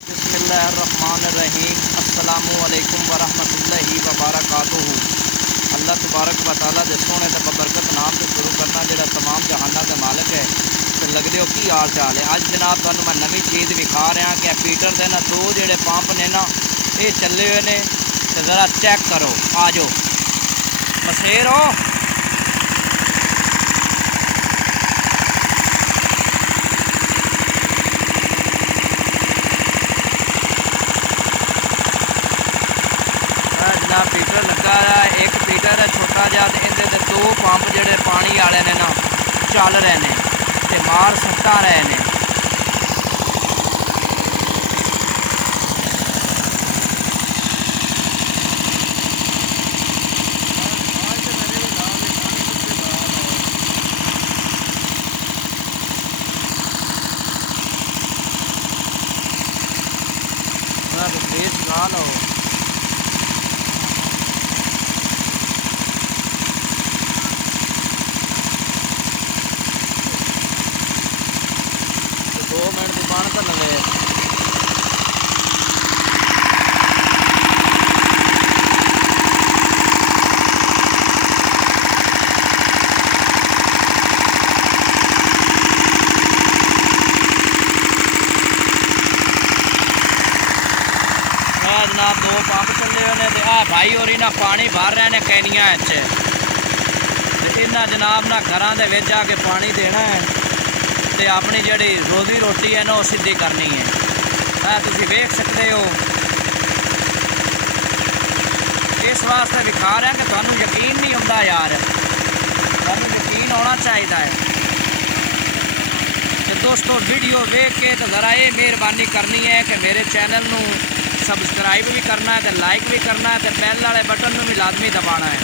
बिस्मिल्लाहिर्रहमानिर्रहीम अस्सलामुअलैकुम वरहमतुल्लाहि वबरकातुहू। अल्लाह तबारक व तआला दे सोहने ते बबरकत नाम से शुरू करना जिहड़ा तमाम जहाना का मालिक है। तो लगदे हो की हाल चाल है। अज जनाब तुहानूं मैं नवीं चीज़ विखा रहा कि पीटर दे ना दो जिहड़े पंप ने ना ये चले हुए ने तो ज़रा चेक करो। आ जाओ मसेर हो। जनाब पीटर लगा रहा है, एक पीटर है छोटा जिहा, इहदे ते दो पंप जिहड़े पानी वाले ने ना चल रहे हैं ते मार सट्टा रहे हैं। गा लो तो 2 मिनट दुकान तो लगे। जनाब दो पंप चले हुए हैं। आ भाई और ना पानी भर रहे हैं कैनिया इन्हें जनाब ना घर के आके पानी देना है तो अपनी जी रोजी रोटी है ना वो सीधी करनी है। तुम वेख सकते हो। इस वास्ते विखा रहे हैं कि तुहानू यकीन नहीं होता यार, तुहानू यकीन होना चाहिए है। तो दोस्तों वीडियो वेख के तो ज़रा ये मेहरबानी करनी है कि मेरे चैनल नू सबसक्राइब भी करना है, तो लाइक भी करना है, तो बैल वाले बटन को भी लाजमी दबाना है।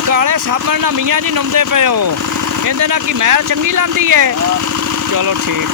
काले साबण ना मियाँ जी नौंदे पे हो, कहते ना कि मैल चंगी लाती है। चलो ठीक।